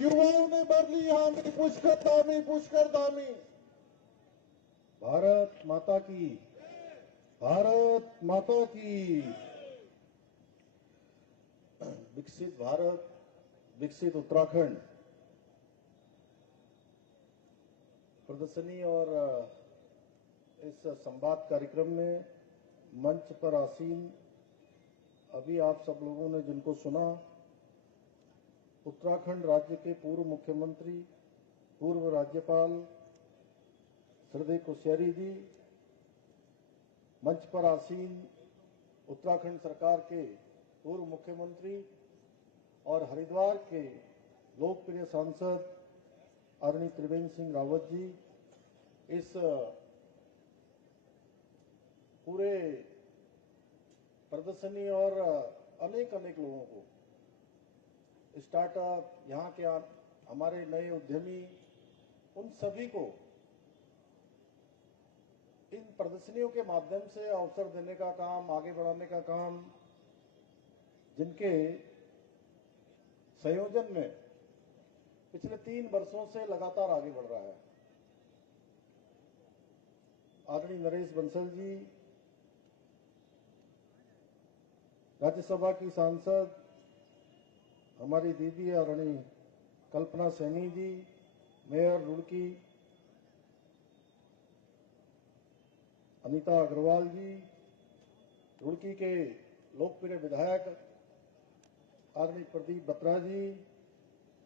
युवाओं ने भर ली हामी पुष्कर धामी। भारत माता की, भारत माता की। विकसित भारत, विकसित उत्तराखंड प्रदर्शनी और इस संवाद कार्यक्रम में मंच पर आसीन अभी आप सब लोगों ने जिनको सुना, उत्तराखंड राज्य के पूर्व मुख्यमंत्री, पूर्व राज्यपाल श्रद्धेय कोश्यारी जी, मंच पर आसीन उत्तराखंड सरकार के पूर्व मुख्यमंत्री और हरिद्वार के लोकप्रिय सांसद आदरणीय त्रिवेंद्र सिंह रावत जी, इस पूरे प्रदर्शनी और अनेक लोगों को, स्टार्टअप, यहाँ के हमारे नए उद्यमी, उन सभी को इन प्रदर्शनियों के माध्यम से अवसर देने का काम, आगे बढ़ाने का काम, जिनके संयोजन में पिछले 3 वर्षों से लगातार आगे बढ़ रहा है। आदरणीय नरेश बंसल जी, राज्यसभा की सांसद हमारी दीदी आदरणीय कल्पना सैनी जी, मेयर रुड़की अनीता अग्रवाल जी, रुड़की के लोकप्रिय विधायक आदरणीय प्रदीप बत्रा जी,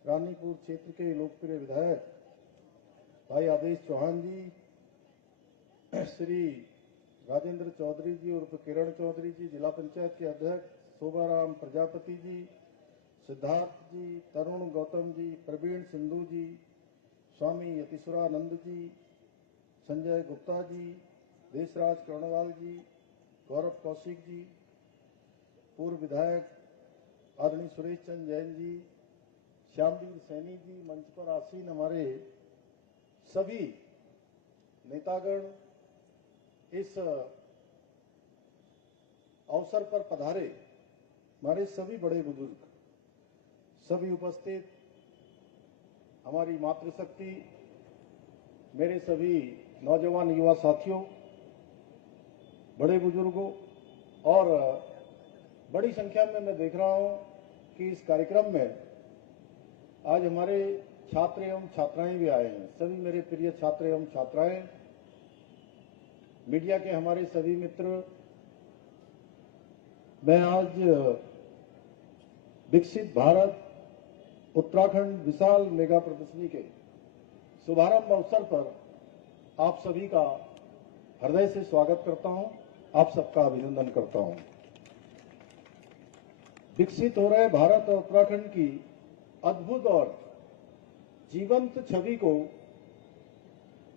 रानीपुर क्षेत्र के लोकप्रिय विधायक भाई आदेश चौहान जी, श्री राजेंद्र चौधरी जी उर्फ किरण चौधरी जी, जिला पंचायत के अध्यक्ष शोभाराम प्रजापति जी, सिद्धार्थ जी, तरुण गौतम जी, प्रवीण सिंधु जी, स्वामी यतीश्वरानंद जी, संजय गुप्ता जी, देशराज कर्णवाल जी, गौरव कौशिक जी, पूर्व विधायक आदरणीय सुरेश चंद जैन जी, श्यामवीर सैनी जी, मंच पर आसीन हमारे सभी नेतागण, इस अवसर पर पधारे हमारे सभी बड़े बुजुर्ग, सभी उपस्थित हमारी मातृशक्ति, मेरे सभी नौजवान युवा साथियों, बड़े बुजुर्गों और बड़ी संख्या में मैं देख रहा हूं कि इस कार्यक्रम में आज हमारे छात्र एवं छात्राएं भी आए हैं। सभी मेरे प्रिय छात्र एवं छात्राएं, मीडिया के हमारे सभी मित्र, मैं आज विकसित भारत उत्तराखंड विशाल मेगा प्रदर्शनी के शुभारंभ अवसर पर आप सभी का हृदय से स्वागत करता हूं, आप सबका अभिनंदन करता हूं। विकसित हो रहे भारत और उत्तराखंड की अद्भुत और जीवंत छवि को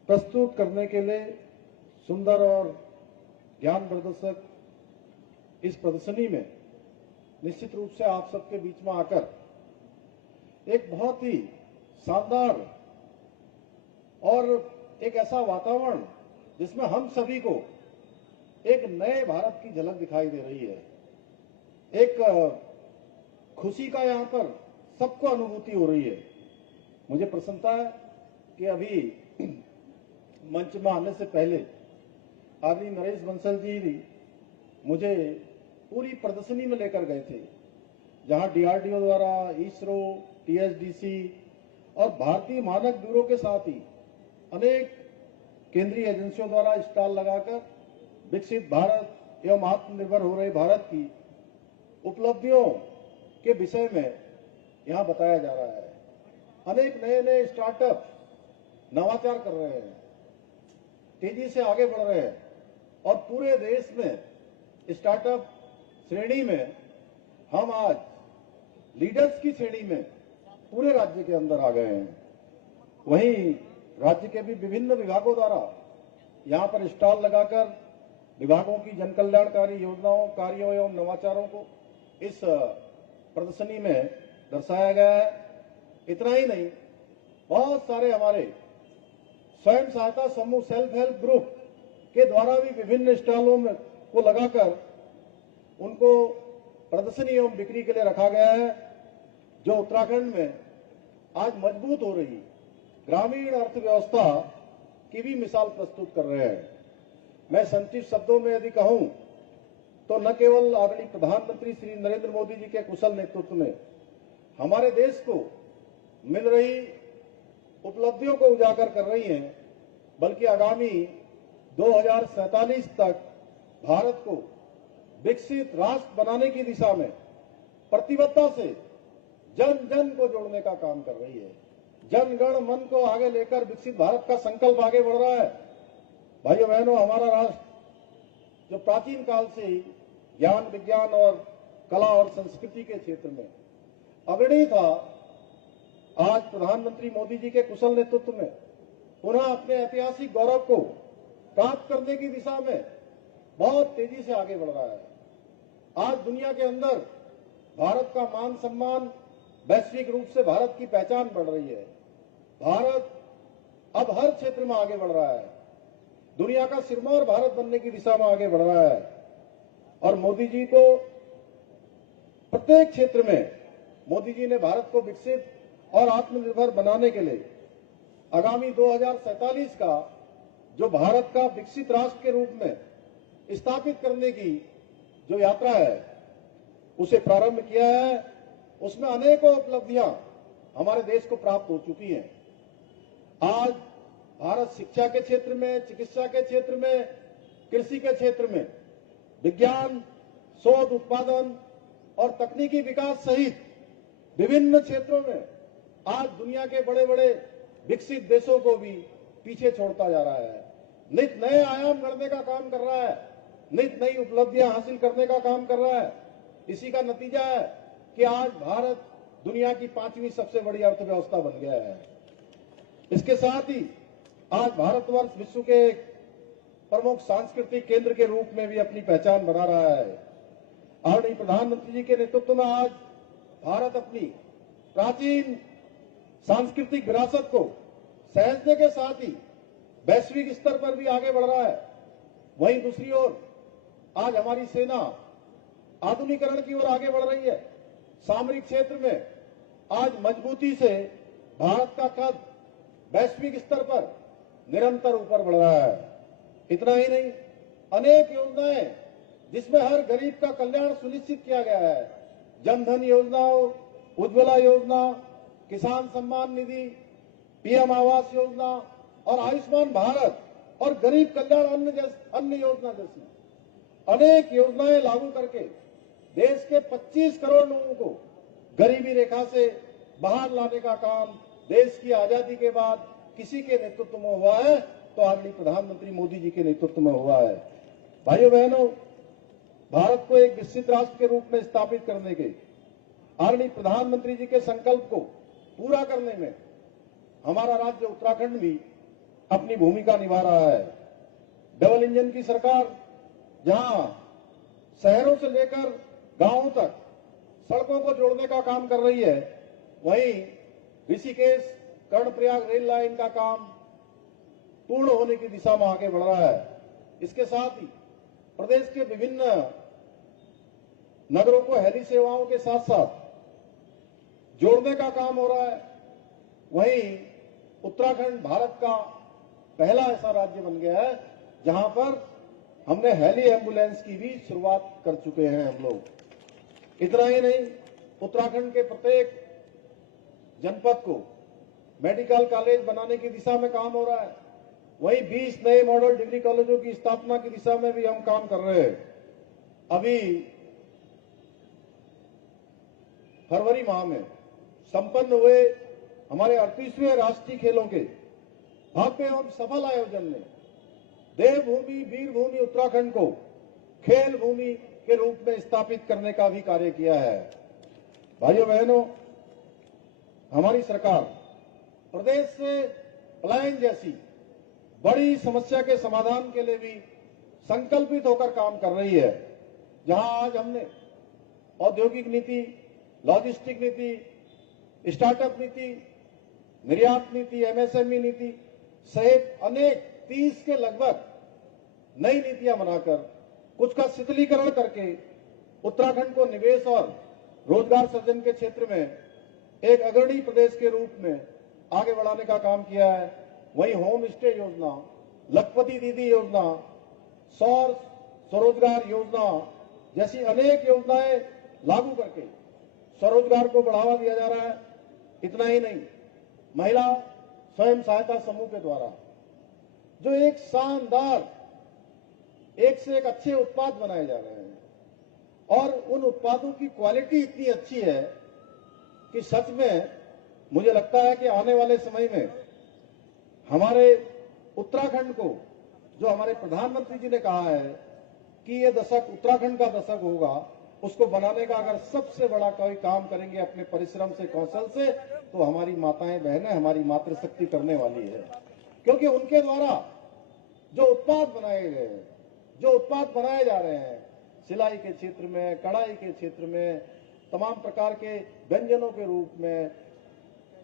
प्रस्तुत करने के लिए सुंदर और ज्ञानवर्धक इस प्रदर्शनी में निश्चित रूप से आप सबके बीच में आकर एक बहुत ही शानदार और एक ऐसा वातावरण जिसमें हम सभी को एक नए भारत की झलक दिखाई दे रही है। एक खुशी का यहाँ पर सबको अनुभूति हो रही है। मुझे प्रसन्नता है कि अभी मंच में आने से पहले आदरणीय नरेश बंसल जी मुझे पूरी प्रदर्शनी में लेकर गए थे, जहां डीआरडीओ द्वारा, इसरो, टीएचडीसी और भारतीय मानक ब्यूरो के साथ ही अनेक केंद्रीय एजेंसियों द्वारा स्टॉल लगाकर विकसित भारत एवं आत्मनिर्भर हो रहे भारत की उपलब्धियों के विषय में यहां बताया जा रहा है। अनेक नए स्टार्टअप नवाचार कर रहे हैं, तेजी से आगे बढ़ रहे हैं और पूरे देश में स्टार्टअप श्रेणी में हम आज लीडर्स की श्रेणी में पूरे राज्य के अंदर आ गए हैं। वहीं राज्य के भी विभिन्न विभागों द्वारा यहां पर स्टॉल लगाकर विभागों की जनकल्याणकारी योजनाओं, कार्यों एवं नवाचारों को इस प्रदर्शनी में दर्शाया गया है। इतना ही नहीं, बहुत सारे हमारे स्वयं सहायता समूह, सेल्फ हेल्प ग्रुप के द्वारा भी विभिन्न स्टॉलों में को लगाकर उनको प्रदर्शनी एवं बिक्री के लिए रखा गया है, जो उत्तराखंड में आज मजबूत हो रही ग्रामीण अर्थव्यवस्था की भी मिसाल प्रस्तुत कर रहे हैं। मैं संक्षिप्त शब्दों में यदि कहूं तो न केवल आदरणीय प्रधानमंत्री श्री नरेंद्र मोदी जी के कुशल नेतृत्व में हमारे देश को मिल रही उपलब्धियों को उजागर कर रही हैं, बल्कि आगामी 2047 तक भारत को विकसित राष्ट्र बनाने की दिशा में प्रतिबद्धता से जन जन को जोड़ने का काम कर रही है। जन गण मन को आगे लेकर विकसित भारत का संकल्प आगे बढ़ रहा है। भाइयों बहनों, हमारा राष्ट्र जो प्राचीन काल से ही ज्ञान विज्ञान और कला और संस्कृति के क्षेत्र में अग्रणी था, आज प्रधानमंत्री मोदी जी के कुशल नेतृत्व में पुनः अपने ऐतिहासिक गौरव को प्राप्त करने की दिशा में बहुत तेजी से आगे बढ़ रहा है। आज दुनिया के अंदर भारत का मान सम्मान, वैश्विक रूप से भारत की पहचान बढ़ रही है। भारत अब हर क्षेत्र में आगे बढ़ रहा है, दुनिया का सिरमौर भारत बनने की दिशा में आगे बढ़ रहा है। और मोदी जी को प्रत्येक क्षेत्र में मोदी जी ने भारत को विकसित और आत्मनिर्भर बनाने के लिए आगामी 2047 का जो भारत का विकसित राष्ट्र के रूप में स्थापित करने की जो यात्रा है उसे प्रारंभ किया है। उसमें अनेकों उपलब्धियां हमारे देश को प्राप्त हो चुकी हैं। आज भारत शिक्षा के क्षेत्र में, चिकित्सा के क्षेत्र में, कृषि के क्षेत्र में विज्ञान, शोध, उत्पादन और तकनीकी विकास सहित विभिन्न क्षेत्रों में आज दुनिया के बड़े बड़े विकसित देशों को भी पीछे छोड़ता जा रहा है। नित नए आयाम गढ़ने का काम कर रहा है, नित नई उपलब्धियां हासिल करने का काम कर रहा है। इसी का नतीजा है कि आज भारत दुनिया की 5वीं सबसे बड़ी अर्थव्यवस्था बन गया है। इसके साथ ही आज भारतवर्ष विश्व के एक प्रमुख सांस्कृतिक केंद्र के रूप में भी अपनी पहचान बना रहा है। आदरणीय प्रधानमंत्री जी के नेतृत्व में आज भारत अपनी प्राचीन सांस्कृतिक विरासत को सहेजने के साथ ही वैश्विक स्तर पर भी आगे बढ़ रहा है। वहीं दूसरी ओर आज हमारी सेना आधुनिकीकरण की ओर आगे बढ़ रही है। सामरिक क्षेत्र में आज मजबूती से भारत का कद वैश्विक स्तर पर निरंतर ऊपर बढ़ रहा है। इतना ही नहीं, अनेक योजनाएं जिसमें हर गरीब का कल्याण सुनिश्चित किया गया है। जनधन योजना, उज्ज्वला योजना, किसान सम्मान निधि, पीएम आवास योजना और आयुष्मान भारत और गरीब कल्याण अन्य योजना जैसी अनेक योजनाएं लागू करके देश के 25 करोड़ लोगों को गरीबी रेखा से बाहर लाने का काम देश की आजादी के बाद किसी के नेतृत्व में हुआ है तो आदरणीय प्रधानमंत्री मोदी जी के नेतृत्व में हुआ है। भाइयों बहनों, भारत को एक विकसित राष्ट्र के रूप में स्थापित करने के आदरणीय प्रधानमंत्री जी के संकल्प को पूरा करने में हमारा राज्य उत्तराखंड भी अपनी भूमिका निभा रहा है। डबल इंजन की सरकार जहां शहरों से लेकर गांवों तक सड़कों को जोड़ने का काम कर रही है, वहीं ऋषिकेश कर्णप्रयाग रेल लाइन का काम पूर्ण होने की दिशा में आगे बढ़ रहा है। इसके साथ ही प्रदेश के विभिन्न नगरों को हेली सेवाओं के साथ साथ जोड़ने का काम हो रहा है। वहीं उत्तराखंड भारत का पहला ऐसा राज्य बन गया है जहां पर हमने हेली एम्बुलेंस की भी शुरुआत कर चुके हैं हम लोग। इतना ही नहीं, उत्तराखंड के प्रत्येक जनपद को मेडिकल कॉलेज बनाने की दिशा में काम हो रहा है। वहीं 20 नए मॉडल डिग्री कॉलेजों की स्थापना की दिशा में भी हम काम कर रहे हैं। अभी फरवरी माह में संपन्न हुए हमारे 38वें राष्ट्रीय खेलों के भव्य एवं सफल आयोजन ने देवभूमि वीरभूमि उत्तराखंड को खेल भूमि के रूप में स्थापित करने का भी कार्य किया है। भाइयों बहनों, हमारी सरकार प्रदेश से पलायन जैसी बड़ी समस्या के समाधान के लिए भी संकल्पित होकर काम कर रही है। जहां आज हमने औद्योगिक नीति, लॉजिस्टिक नीति, स्टार्टअप नीति, निर्यात नीति, एमएसएमई नीति सहित अनेक 30 के लगभग नई नीतियां बनाकर कुछ का शिथिलीकरण करके उत्तराखंड को निवेश और रोजगार सृजन के क्षेत्र में एक अग्रणी प्रदेश के रूप में आगे बढ़ाने का काम किया है। वहीं होम स्टे योजना, लखपति दीदी योजना, सौर स्वरोजगार योजना जैसी अनेक योजनाएं लागू करके स्वरोजगार को बढ़ावा दिया जा रहा है। इतना ही नहीं, महिला स्वयं सहायता समूह के द्वारा जो एक शानदार, एक से एक अच्छे उत्पाद बनाए जा रहे हैं और उन उत्पादों की क्वालिटी इतनी अच्छी है कि सच में मुझे लगता है कि आने वाले समय में हमारे उत्तराखंड को, जो हमारे प्रधानमंत्री जी ने कहा है कि ये दशक उत्तराखंड का दशक होगा, उसको बनाने का अगर सबसे बड़ा कोई काम करेंगे अपने परिश्रम से, कौशल से, तो हमारी माताएं बहनें, हमारी मातृशक्ति करने वाली है। क्योंकि उनके द्वारा जो उत्पाद बनाए गए हैं, जो उत्पाद बनाए जा रहे हैं, सिलाई के क्षेत्र में, कढ़ाई के क्षेत्र में, तमाम प्रकार के व्यंजनों के रूप में,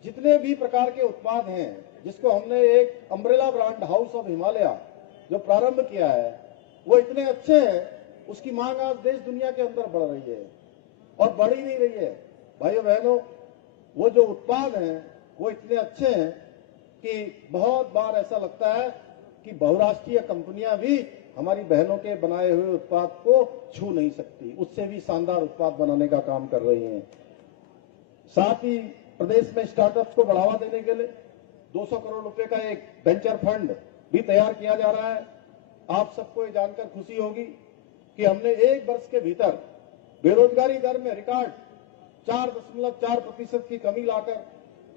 जितने भी प्रकार के उत्पाद हैं, जिसको हमने एक umbrella brand house of Himalaya जो प्रारंभ किया है, वो इतने अच्छे हैं, उसकी मांग आज देश दुनिया के अंदर बढ़ रही है और बढ़ ही नहीं रही है। भाइयों बहनों, वो जो उत्पाद हैं वो इतने अच्छे हैं कि बहुत बार ऐसा लगता है कि बहुराष्ट्रीय कंपनियां भी हमारी बहनों के बनाए हुए उत्पाद को छू नहीं सकती, उससे भी शानदार उत्पाद बनाने का काम कर रही हैं। साथ ही प्रदेश में स्टार्टअप को बढ़ावा देने के लिए 200 करोड़ रुपए का एक वेंचर फंड भी तैयार किया जा रहा है। आप सबको ये जानकर खुशी होगी कि हमने एक वर्ष के भीतर बेरोजगारी दर में रिकॉर्ड 4.4% की कमी लाकर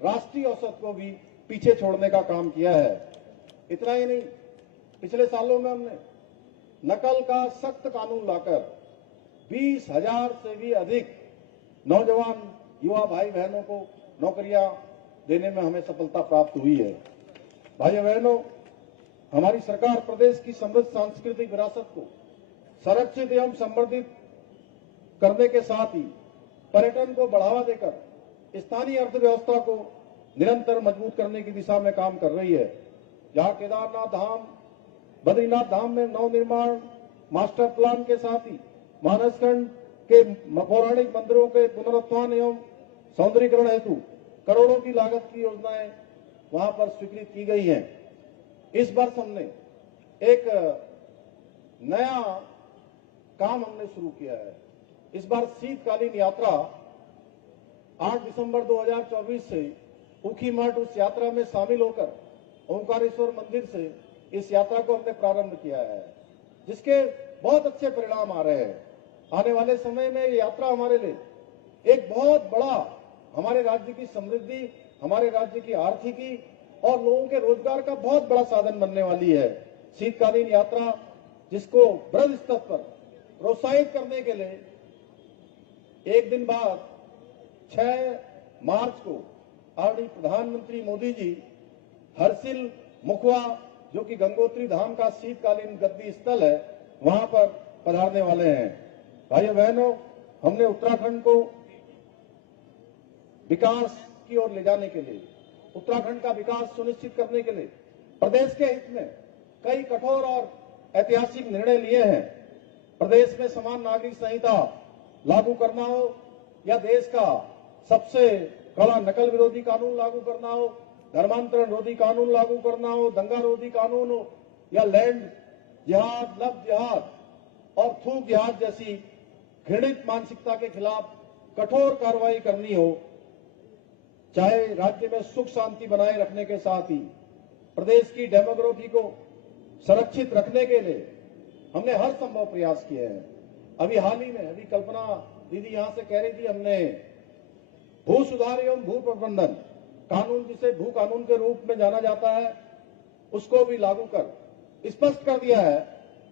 राष्ट्रीय औसत को भी पीछे छोड़ने का काम किया है। इतना ही नहीं, पिछले सालों में हमने नकल का सख्त कानून लाकर 20,000 से भी अधिक नौजवान युवा भाई बहनों को नौकरियां देने में हमें सफलता प्राप्त हुई है। भाइयों बहनों, हमारी सरकार प्रदेश की समृद्ध सांस्कृतिक विरासत को संरक्षित एवं संवर्धित करने के साथ ही पर्यटन को बढ़ावा देकर स्थानीय अर्थव्यवस्था को निरंतर मजबूत करने की दिशा में काम कर रही है। जहां केदारनाथ धाम, बद्रीनाथ धाम में नवनिर्माण मास्टर प्लान के साथ ही मानसखंड के पौराणिक मंदिरों के पुनरुत्थान एवं सौंदर्यीकरण हेतु करोड़ों की लागत की योजनाएं वहां पर स्वीकृत की गई हैं। इस वर्ष हमने एक नया काम हमने शुरू किया है। इस बार शीतकालीन यात्रा 8 दिसंबर 2024 से ऊखीमठ उस यात्रा में शामिल होकर ओंकारेश्वर मंदिर से इस यात्रा को हमने प्रारंभ किया है, जिसके बहुत अच्छे परिणाम आ रहे हैं। आने वाले समय में ये यात्रा हमारे लिए एक बहुत बड़ा, हमारे राज्य की समृद्धि, हमारे राज्य की आर्थिकी और लोगों के रोजगार का बहुत बड़ा साधन बनने वाली है। शीतकालीन यात्रा, जिसको वृहद स्तर पर प्रोत्साहित करने के लिए एक दिन बाद 6 मार्च को आदरणीय प्रधानमंत्री मोदी जी हर्षिल मुखवा, जो कि गंगोत्री धाम का शीतकालीन गद्दी स्थल है, वहां पर पधारने वाले हैं। भाइयों बहनों, हमने उत्तराखंड को विकास की ओर ले जाने के लिए, उत्तराखंड का विकास सुनिश्चित करने के लिए प्रदेश के हित में कई कठोर और ऐतिहासिक निर्णय लिए हैं। प्रदेश में समान नागरिक संहिता लागू करना हो या देश का सबसे कड़ा नकल विरोधी कानून लागू करना हो, धर्मांतरण रोधी कानून लागू करना हो, दंगा रोधी कानून हो या लैंड जिहाद, लव जिहाद और थूक जिहाद जैसी घृणित मानसिकता के खिलाफ कठोर कार्रवाई करनी हो, चाहे राज्य में सुख शांति बनाए रखने के साथ ही प्रदेश की डेमोग्राफी को संरक्षित रखने के लिए हमने हर संभव प्रयास किए हैं। अभी हाल ही में, अभी कल्पना दीदी यहां से कह रही थी, हमने भू सुधार एवं भू प्रबंधन कानून, जिसे भू कानून के रूप में जाना जाता है, उसको भी लागू कर स्पष्ट कर दिया है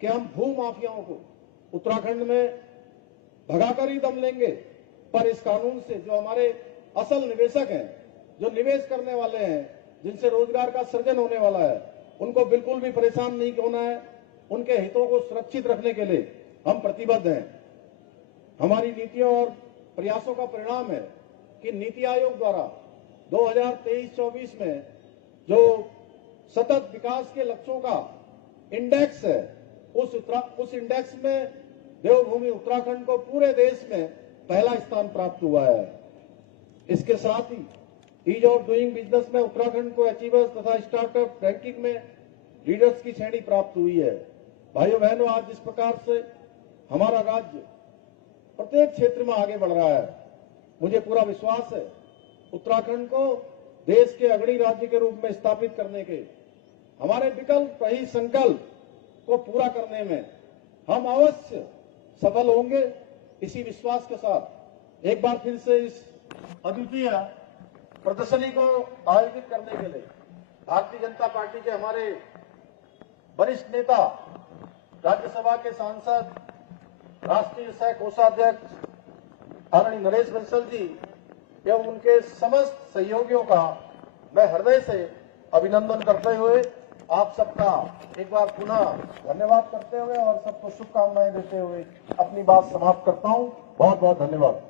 कि हम भू माफियाओं को उत्तराखंड में भगाकर ही दम लेंगे। पर इस कानून से जो हमारे असल निवेशक हैं, जो निवेश करने वाले हैं, जिनसे रोजगार का सृजन होने वाला है, उनको बिल्कुल भी परेशान नहीं होना है। उनके हितों को सुरक्षित रखने के लिए हम प्रतिबद्ध हैं। हमारी नीतियों और प्रयासों का परिणाम है कि नीति आयोग द्वारा 2023-24 में जो सतत विकास के लक्ष्यों का इंडेक्स है, उस इंडेक्स में देवभूमि उत्तराखंड को पूरे देश में पहला स्थान प्राप्त हुआ है। इसके साथ ही ईज ऑफ डूइंग बिजनेस में उत्तराखंड को अचीवर्स तथा स्टार्टअप रैंकिंग में लीडर्स की श्रेणी प्राप्त हुई है। भाइयों बहनों, आज जिस प्रकार से हमारा राज्य प्रत्येक क्षेत्र में आगे बढ़ रहा है, मुझे पूरा विश्वास है उत्तराखंड को देश के अग्रणी राज्य के रूप में स्थापित करने के हमारे विकल्प रही संकल्प को पूरा करने में हम अवश्य सफल होंगे। इसी विश्वास के साथ एक बार फिर से इस अद्वितीय प्रदर्शनी को आयोजित करने के लिए भारतीय जनता पार्टी के हमारे वरिष्ठ नेता, राज्यसभा के सांसद, राष्ट्रीय सह कोषाध्यक्ष आदरणीय नरेश बंसल जी एवं उनके समस्त सहयोगियों का मैं हृदय से अभिनंदन करते हुए आप सबका एक बार पुनः धन्यवाद करते हुए और सबको शुभकामनाएं देते हुए अपनी बात समाप्त करता हूं। बहुत बहुत धन्यवाद।